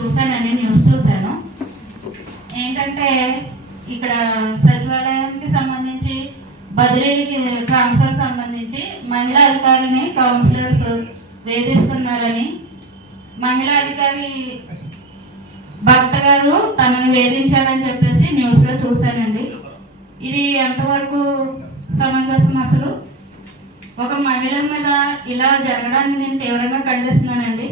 చూశానండి న్యూస్ చూశాను. ఏంటంటే ఇక్కడ సచివాలయానికి సంబంధించి బదిలీకి ట్రాన్స్ఫర్ సంబంధించి మహిళా అధికారిని కౌన్సిలర్స్ వేధిస్తున్నారని మహిళా అధికారి భర్త గారు తనని వేధించారని చెప్పేసి న్యూస్లో చూశానండి. ఇది ఎంతవరకు సమంజసం అసలు? ఒక మహిళ మీద ఇలా జరగడాన్ని నేను తీవ్రంగా ఖండిస్తున్నానండి.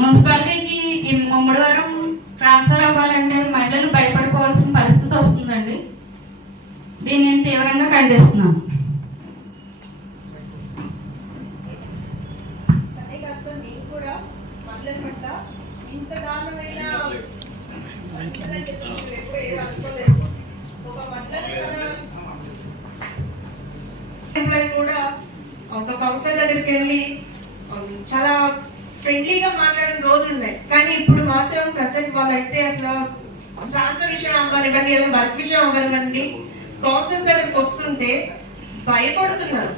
మున్సిపాలిటీకి ఈ ముమ్మడివారం ట్రాన్స్ఫర్ అవ్వాలంటే మహిళలు భయపడిపోవాల్సిన పరిస్థితి వస్తుందండి. దీన్ని నేను తీవ్రంగా ఖండిస్తున్నాను. కూడా ఒక కూడా ఒక కౌన్సిలర్ దగ్గరికి వెళ్ళి చాలా ఫ్రెండ్లీగా మాట్లాడిన రోజులు ఉన్నాయి కానీ ఇప్పుడు మాత్రం ప్రజెంట్ వాళ్ళైతే అసలు ట్రాన్స్ఫర్ విషయం అవ్వనివ్వండి ఏదైనా వర్క్ విషయం అవ్వనివ్వండి కౌన్సిలర్స్ దగ్గరికి వస్తుంటే భయపడుతున్నారు.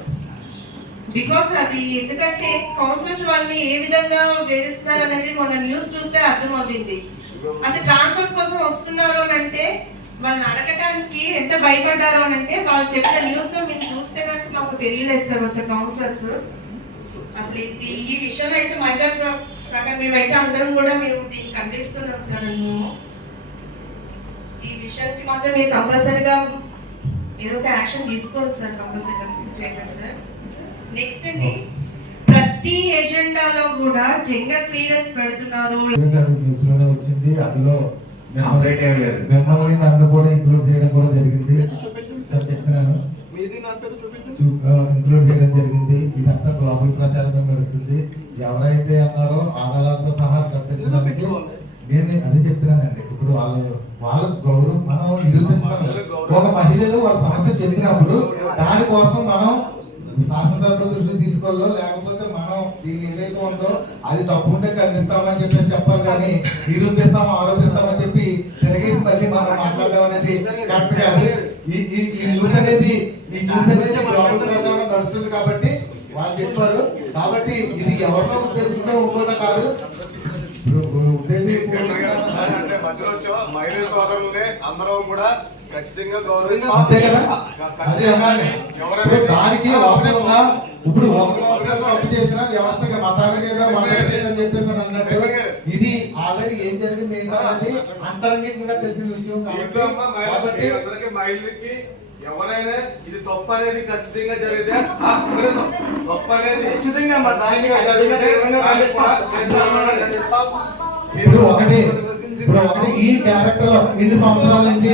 బికాస్ అది ఎందుకంటే కౌన్సిలర్స్ వాళ్ళని ఏ విధంగా వేధిస్తున్నారు అనేది మొన్న న్యూస్ చూస్తే అర్థమవుతుంది అసలు ట్రాన్స్ఫర్స్ కోసం వస్తున్నారు అని అంటే వాళ్ళని అడగటానికి ఎంత భయపడ్డారో అని అంటే వాళ్ళు చెప్పిన న్యూస్లో మీరు చూస్తే కనుక మాకు తెలియలేదు సార్ వచ్చే కౌన్సిలర్స్ అసలు ఇది ఈ విషయంలో అయితే మహిళా ప్ర- ప్రకారం మేమైతే అందరం కూడా మేము దీన్ని ఖండిస్తున్నాం సార్ మేము ఈ విషయానికి మాత్రం మీరు కంపల్సరీగా ఏదో ఒక యాక్షన్ తీసుకోవచ్చు సార్ కంపల్సరీగా చేయండి సార్. నెక్స్ట్ అండి. ప్రతి ఎజెండాలో కూడా జెండర్ క్లియరెన్స్ పెడుతున్నారు. వచ్చింది అందులో. మిమ్మల్ని నన్ను కూడా ప్రచారం నడుస్తుంది ఎవరైతే అన్నారో ఆధారాలతో సహా కల్పించడానికి నేను అదే చెప్తున్నానండి. ఇప్పుడు వాళ్ళు వాళ్ళ గౌరవం మనం నిరూపించుకోవాలి. ఒక మహిళలు వాళ్ళ సమస్య చెప్పినప్పుడు దానికోసం మనం శాసనసభ్యుల దృష్టి తీసుకోవాలో లేకపోతే మనం దీన్ని ఏదైతే ఉందో అది తప్పు ఉంటే ఖండిస్తామని చెప్పి చెప్పాలి కానీ నిరూపిస్తాం ఆరోపిస్తామని చెప్పి తిరగేసి మళ్ళీ మనం మాట్లాడడం అనేది కరెక్ట్ కాదు. ఈ న్యూస్ అనేది ఈ న్యూస్ అనేది ప్రచారం నడుస్తుంది కాబట్టి కాబట్టి ఇది ఎవరినో ఉద్దేశించో ఇంకోట కాదు. దానికి వాస్తవంగా ఇప్పుడు ఒక సంవత్సరం తప్పు చేసిన వ్యవస్థకి మతానికి ఏదో చేయడం చెప్పేసి అని అన్నట్టు ఇది ఆల్రెడీ ఏం జరిగింది ఏంటనేది అంతరంగికంగా తెలిసిన విషయం కాబట్టి ఎవరైనా ఇది తప్పు అనేది ఖచ్చితంగా జరిగితే తప్పు అనేది ఖచ్చితంగా. ఇప్పుడు ఒకటి ఇప్పుడు ఒకటి ఈ క్యారెక్టర్లో ఇన్ని సంవత్సరాల నుంచి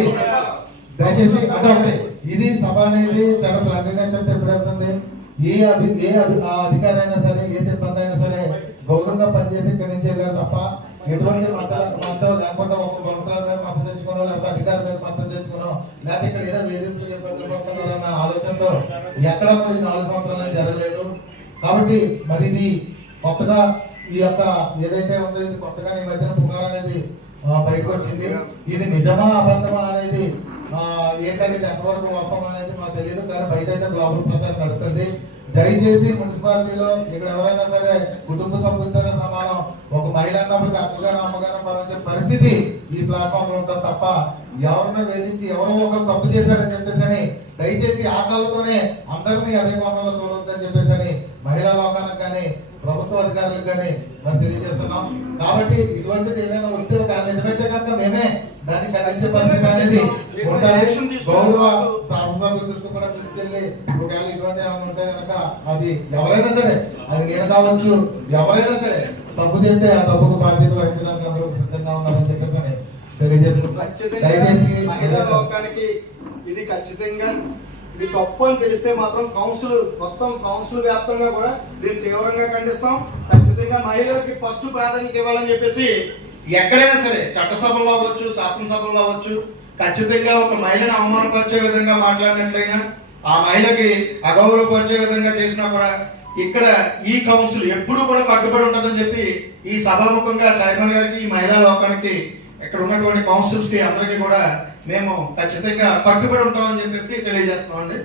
దయచేసి అంటే ఒకటి ఇది సభ అనేది జరగదు అన్ని చెప్తే ఎప్పుడు వెళ్తుంది? ఏ అభి ఏ అభి- ఆ అధికారి అయినా సరే ఏ సిబ్బంది అయినా సరే గౌరవంగా పనిచేసి ఇక్కడి నుంచి వెళ్ళారు తప్ప ఎటువంటి మత మతం లేకపోతే ఒక సంవత్సరాల మీద మతం తెచ్చుకున్నాం లేకపోతే అధికారి మీద మతం తెచ్చుకున్నాం లేకపోతే ఇక్కడ ఏదో ఎక్కడ కూడా ఈ నాలుగు సంవత్సరాలు జరగలేదు. కాబట్టి మరి ఇది కొత్తగా ఈ యొక్క ఏదైతే ఉందో ఇది కొత్తగా ఈ మధ్యన పుకార్ అనేది బయటకు వచ్చింది. ఇది నిజమా అబద్ధమా అనేది ఏంటనేది ఎంతవరకు వాస్తవం అనేది మాకు తెలియదు. కానీ బయట అయితే గ్లోబల్ ప్రచారం నడుస్తుంది. దయచేసి మున్సిపాలిటీలో ఇక్కడ ఎవరైనా సరే కుటుంబ సభ్యులతోనే సమానం ఒక మహిళ అన్నప్పుడు అక్కగాను అమ్మగాను భావించే పరిస్థితి ఈ ప్లాట్ఫామ్లో ఉంటుంది తప్ప ఎవరినో వేధించి ఎవరో ఒకరు తప్పు చేశారని చెప్పేసి దయచేసి ఆ కళ్ళతోనే అందరినీ అదే కోణంలో చూడవద్దని చెప్పేసి మహిళా లోకానికి కానీ ప్రభుత్వ అధికారులకు కానీ మరి తెలియజేస్తున్నాం. కాబట్టి ఇటువంటిది ఏదైనా వస్తే ఒక నిజమైతే కనుక మేమే దాన్ని ఖండించే పరిస్థితి అనేది గౌరవ శాసనసభ్యుల దృష్టి కూడా తీసుకెళ్ళి ఒకవేళ ఇటువంటి ఏమైనా ఉంటే కనుక అది ఎవరైనా సరే అది నేను కావచ్చు ఎవరైనా సరే తప్పు చేస్తే ఆ తప్పుకు బాధ్యత వహించడానికి అందరూ సిద్ధంగా ఉన్నారని చెప్పేసి ఖచ్చితంగా దయచేసి మహిళా లోకానికి ఇది ఖచ్చితంగా ఇది తప్పు అని తెలిస్తే మాత్రం కౌన్సిల్ మొత్తం కౌన్సిల్ వ్యాప్తంగా కూడా దీన్ని తీవ్రంగా ఖండిస్తాం. ఖచ్చితంగా మహిళలకి ఫస్ట్ ప్రాధాన్యత ఇవ్వాలని చెప్పేసి ఎక్కడైనా సరే చట్టసభలో అవ్వచ్చు శాసనసభలో అవ్వచ్చు ఖచ్చితంగా ఒక మహిళను అవమానపరిచే విధంగా మాట్లాడినట్లయినా ఆ మహిళకి అగౌరవపరిచే విధంగా చేసినా కూడా ఇక్కడ ఈ కౌన్సిల్ ఎప్పుడు కూడా కట్టుబడి ఉంటుందని చెప్పి ఈ సభాముఖంగా చైర్మన్ గారికి ఈ మహిళా లోకానికి ఇక్కడ ఉన్నటువంటి కౌన్సిల్స్కి అందరికీ కూడా మేము ఖచ్చితంగా కట్టుబడి ఉంటామని చెప్పేసి తెలియజేస్తున్నాం అండి